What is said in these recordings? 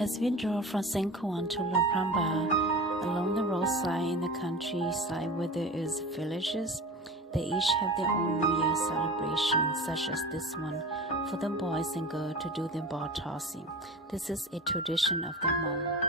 As we drove from St. Kwan to Luang Prabang, along the roadside in the countryside where there is villages, they each have their own New Year celebration, such as this one, for the boys and girls to do the ball tossing. This is a tradition of the Hmong.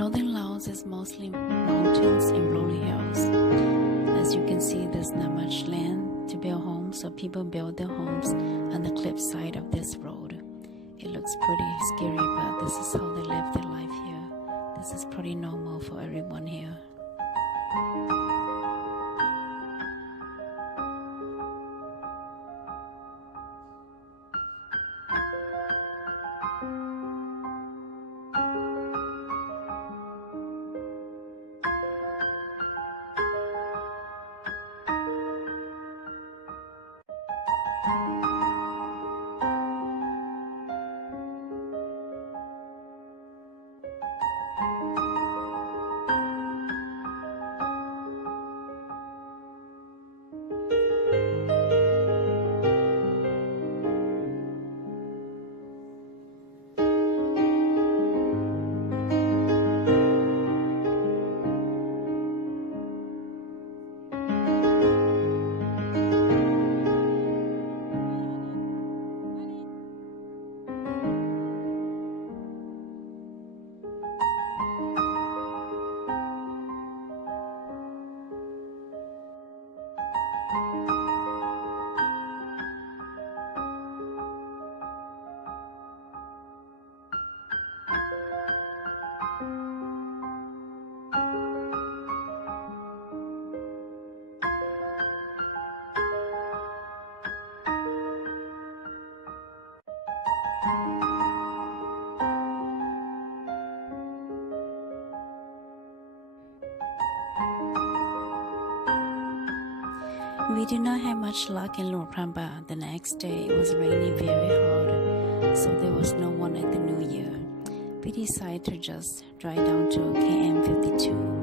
Northern Laos is mostly mountains and rolling hills. As you can see, there's not much land to build homes, so people build their homes on the cliff side of this road. It looks pretty scary, but this is how they live their life here. This is pretty normal for everyone here. We did not have much luck in Luang Prabang. The next day it was raining very hard, so there was no one at the New Year. We decided to just drive down to KM 52.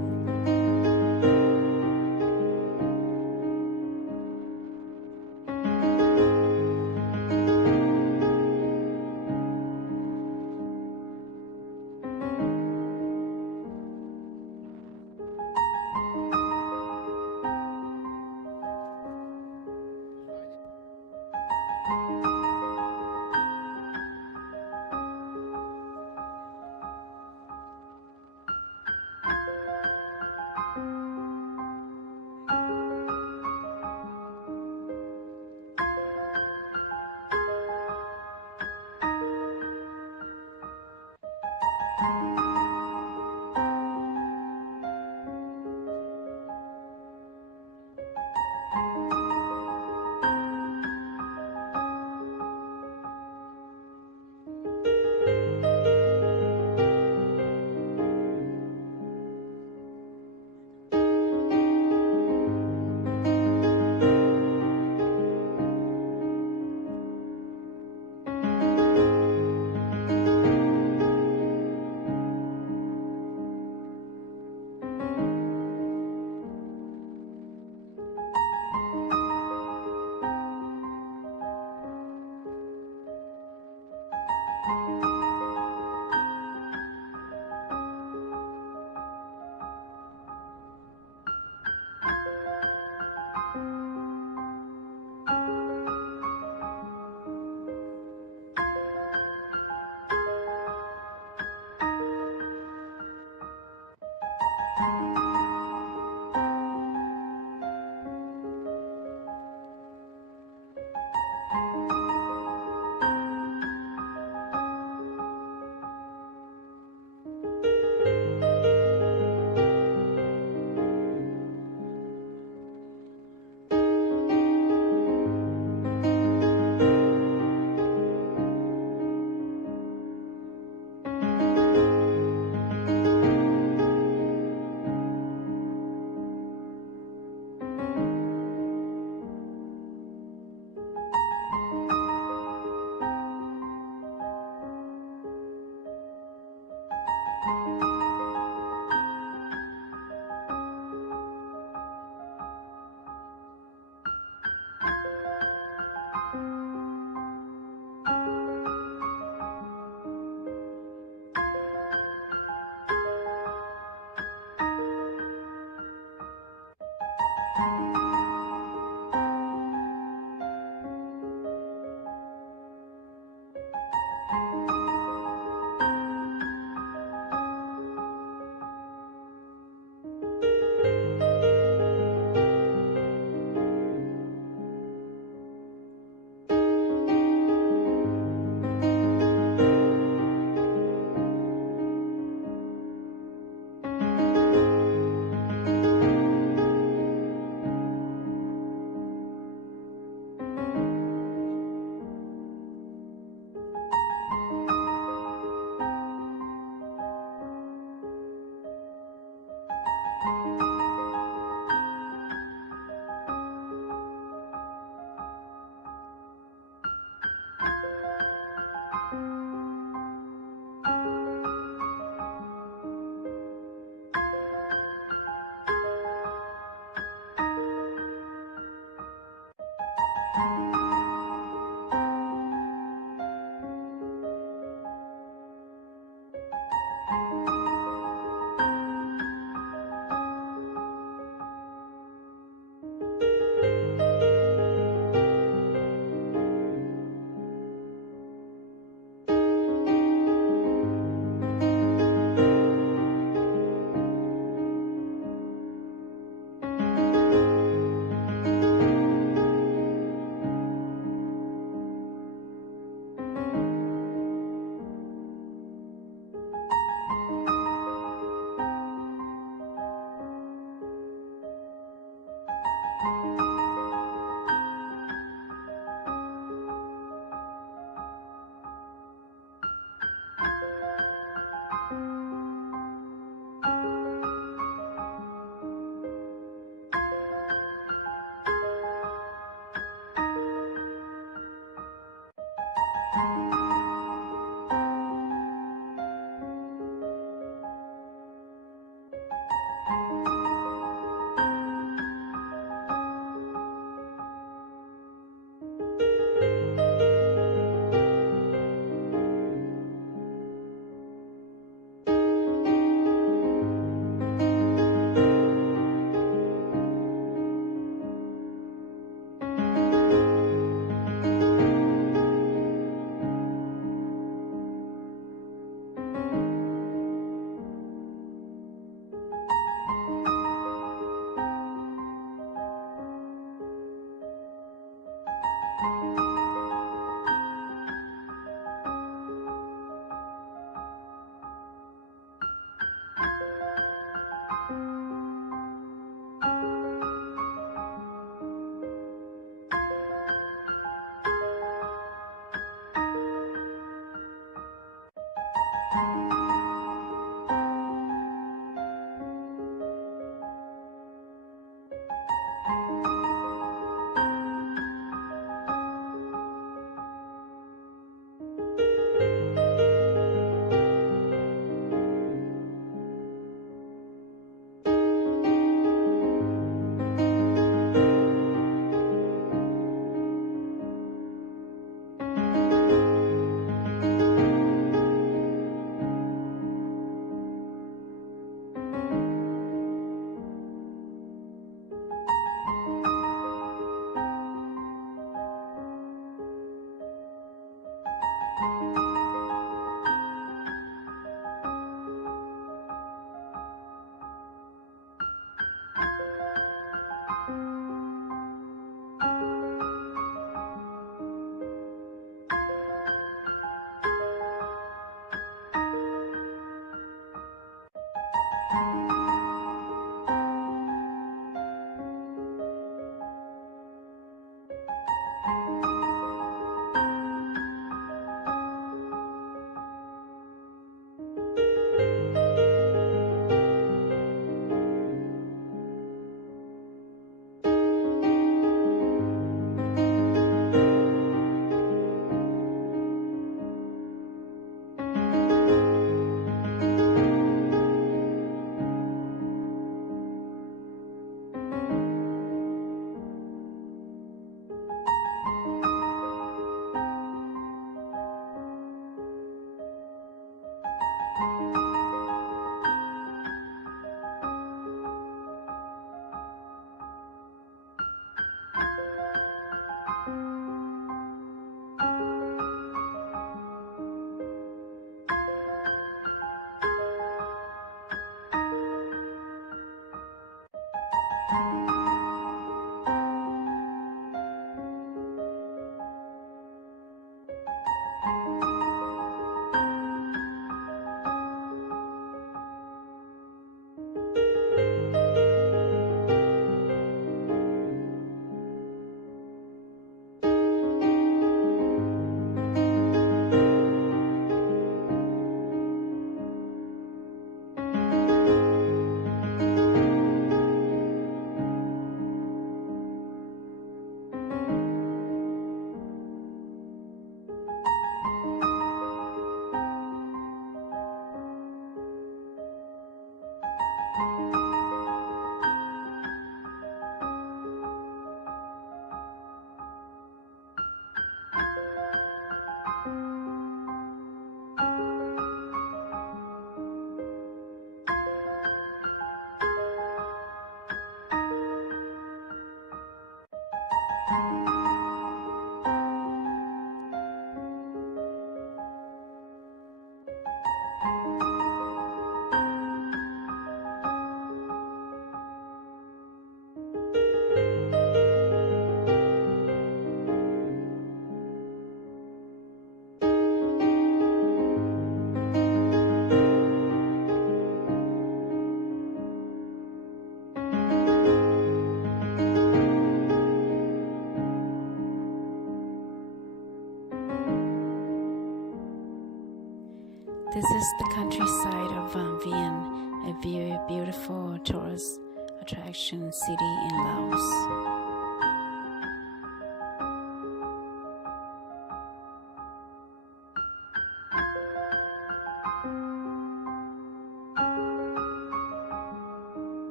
This is the countryside of Van Vian, a very beautiful tourist attraction city in Laos.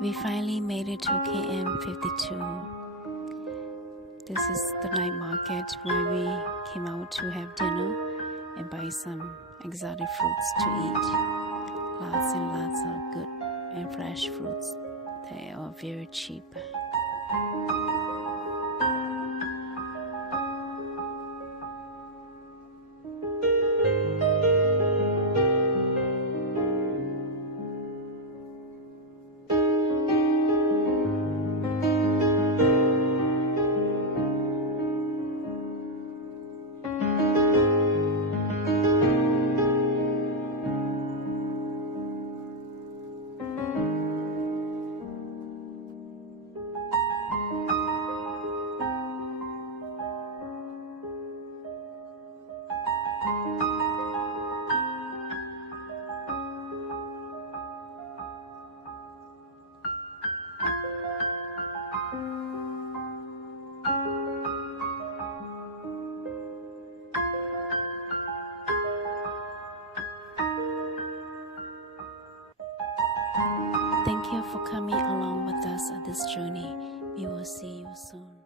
We finally made it to KM 52. This is the night market where we came out to have dinner and buy some exotic fruits to eat. Lots and lots of good and fresh fruits. They are very cheap. Thank you for coming along with us on this journey. We will see you soon.